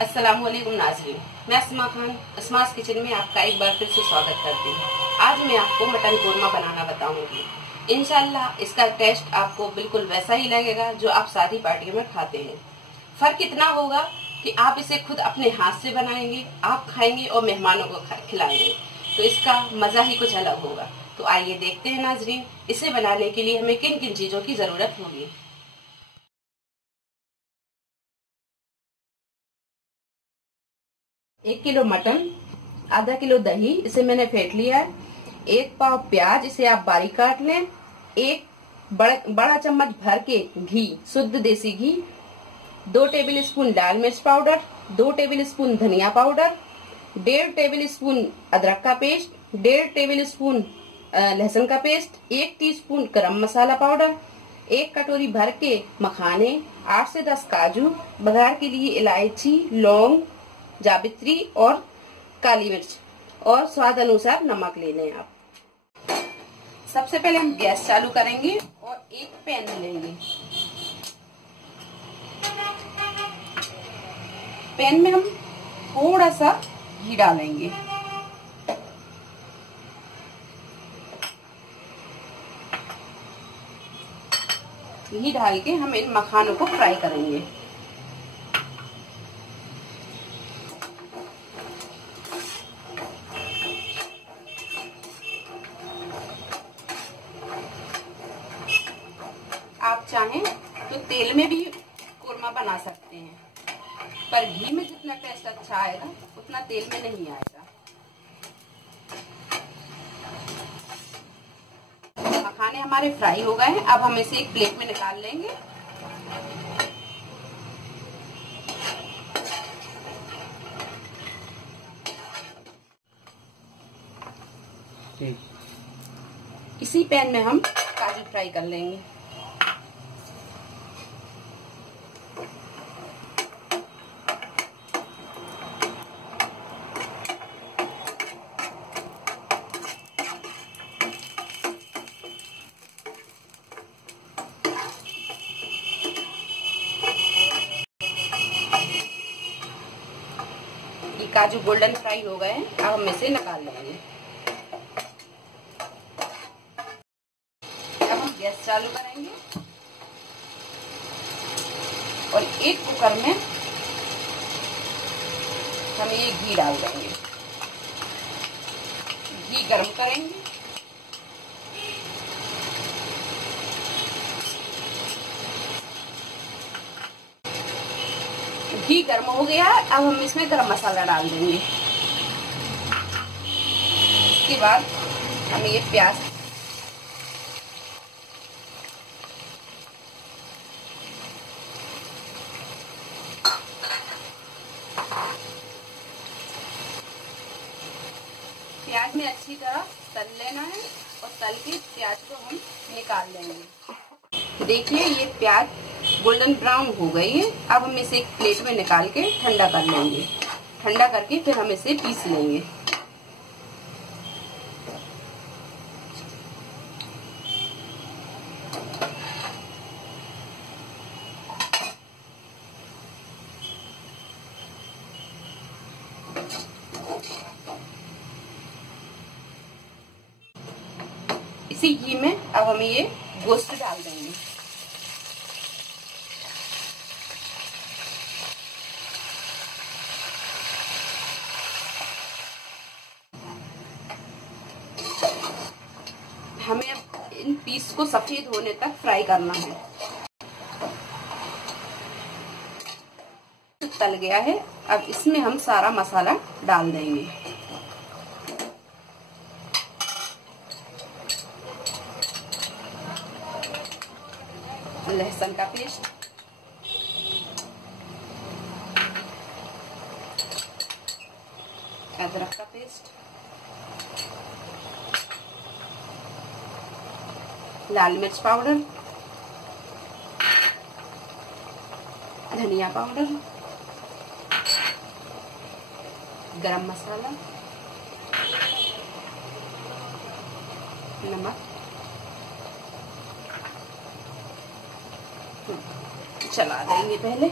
अस्सलामुअलैकुम नाज़रीन, मैं अस्मा खान अस्मास किचन में आपका एक बार फिर से स्वागत करती हूँ। आज मैं आपको मटन कोरमा बनाना बताऊंगी। इंशाल्लाह इसका टेस्ट आपको बिल्कुल वैसा ही लगेगा जो आप शादी पार्टियों में खाते हैं। फर्क इतना होगा कि आप इसे खुद अपने हाथ से बनाएंगे, आप खाएंगे और मेहमानों को खिलाएंगे, तो इसका मजा ही कुछ अलग होगा। तो आइए देखते हैं नाज़रीन, इसे बनाने के लिए हमें किन किन चीजों की जरूरत होगी। 1 किलो मटन, आधा किलो दही, इसे मैंने फेंट लिया है। 1 पाव प्याज, इसे आप बारीक काट लें। 1 बड़ा चम्मच भर के घी, शुद्ध देसी घी। 2 टेबल स्पून लाल मिर्च पाउडर, 2 टेबल स्पून धनिया पाउडर, 1.5 टेबल स्पून अदरक का पेस्ट, 1.5 टेबल स्पून लहसुन का पेस्ट, 1 टीस्पून गरम मसाला पाउडर, 1 कटोरी भर के मखाने, 8 से 10 काजू, बघार के लिए इलायची, लौंग, जावित्री और काली मिर्च, और स्वाद अनुसार नमक ले लें आप। सबसे पहले हम गैस चालू करेंगे और एक पैन लेंगे। पैन में हम थोड़ा सा घी डालेंगे। घी डाल के हम इन मखानों को फ्राई करेंगे। आप चाहें तो तेल में भी कोरमा बना सकते हैं, पर घी में जितना टेस्ट अच्छा आएगा उतना तेल में नहीं आएगा। मखाने हमारे फ्राई हो गए हैं, अब हम इसे एक प्लेट में निकाल लेंगे। इसी पैन में हम काजू फ्राई कर लेंगे। ये काजू गोल्डन फ्राई हो गए हैं, अब हम इसे निकाल लेंगे। अब हम गैस चालू करेंगे और एक कुकर में हम ये घी डाल देंगे। घी गरम करेंगे। घी गर्म हो गया, अब हम इसमें गरम मसाला डाल देंगे। इसके बाद हम ये प्याज में अच्छी तरह तल लेना है और तल के प्याज को हम निकाल लेंगे। देखिए ये प्याज गोल्डन ब्राउन हो गई है। अब हम इसे एक प्लेट में निकाल के ठंडा कर लेंगे। ठंडा करके फिर हम इसे पीस लेंगे। इसी घी में अब हम ये गोश्त डाल देंगे। हमें अब इन पीस को सफेद होने तक फ्राई करना है। तल गया है, अब इसमें हम सारा मसाला डाल देंगे। लहसुन का पेस्ट, अदरक का पेस्ट, लाल मिर्च पाउडर, धनिया पाउडर, गरम मसाला, नमक, चला देंगे पहले।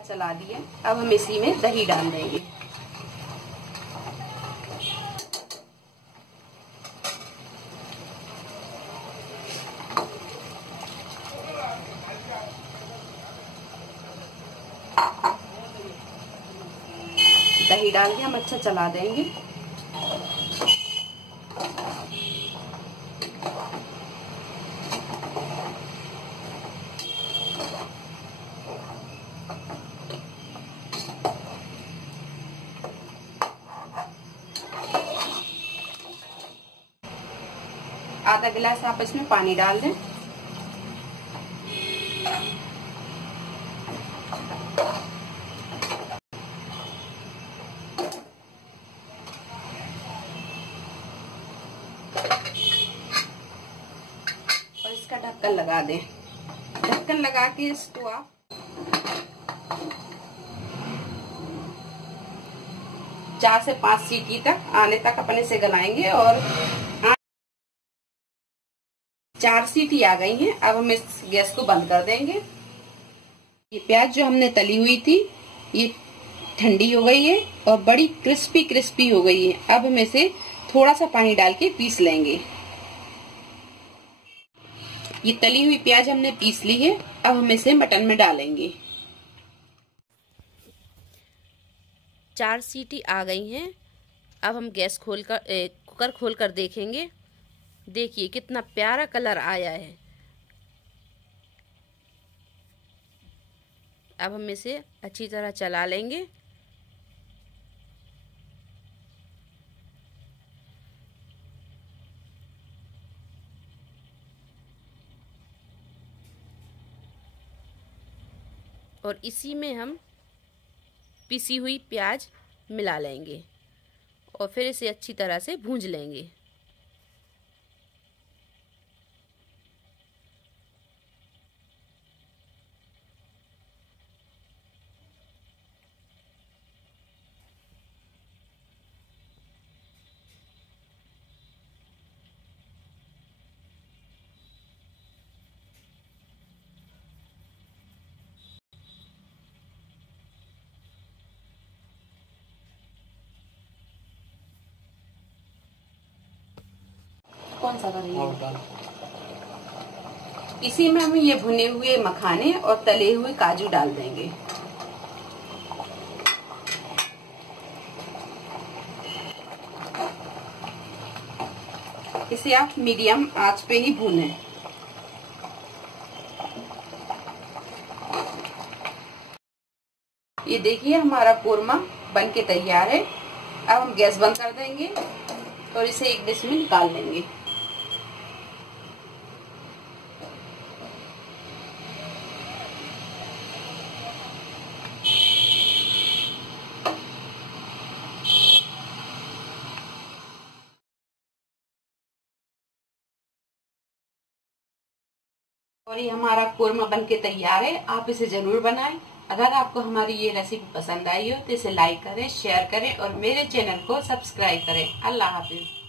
चला दिया। अब हम इसी में दही डाल देंगे। दही डाल के हम अच्छा चला देंगे। आधा गिलास आप इसमें पानी डाल दें। और इसका ढक्कन लगा दें। ढक्कन लगा के इसको आप 4 से 5 सीटी तक आने तक अपने से गलाएंगे। और 4 सीटी आ गई हैं। अब हम इस गैस को बंद कर देंगे। ये प्याज जो हमने तली हुई थी ये ठंडी हो गई है और बड़ी क्रिस्पी क्रिस्पी हो गई है। अब हम इसे थोड़ा सा पानी डाल के पीस लेंगे। ये तली हुई प्याज हमने पीस ली है। अब हम इसे मटन में डालेंगे। 4 सीटी आ गई हैं। अब हम गैस कुकर खोलकर देखेंगे। देखिए कितना प्यारा कलर आया है। अब हम इसे अच्छी तरह चला लेंगे। और इसी में हम पिसी हुई प्याज मिला लेंगे और फिर इसे अच्छी तरह से भूंज लेंगे। कौन सा करेंगे? इसी में हम ये भुने हुए मखाने और तले हुए काजू डाल देंगे। इसे आप मीडियम आंच पे ही भूनें। ये देखिए हमारा कोरमा बनके तैयार है। अब हम गैस बंद कर देंगे और इसे एक डिश में निकाल लेंगे। और ये हमारा कोरमा बनके तैयार है। आप इसे जरूर बनाएं। अगर आपको हमारी ये रेसिपी पसंद आई हो तो इसे लाइक करें, शेयर करें और मेरे चैनल को सब्सक्राइब करें। अल्लाह हाफिज।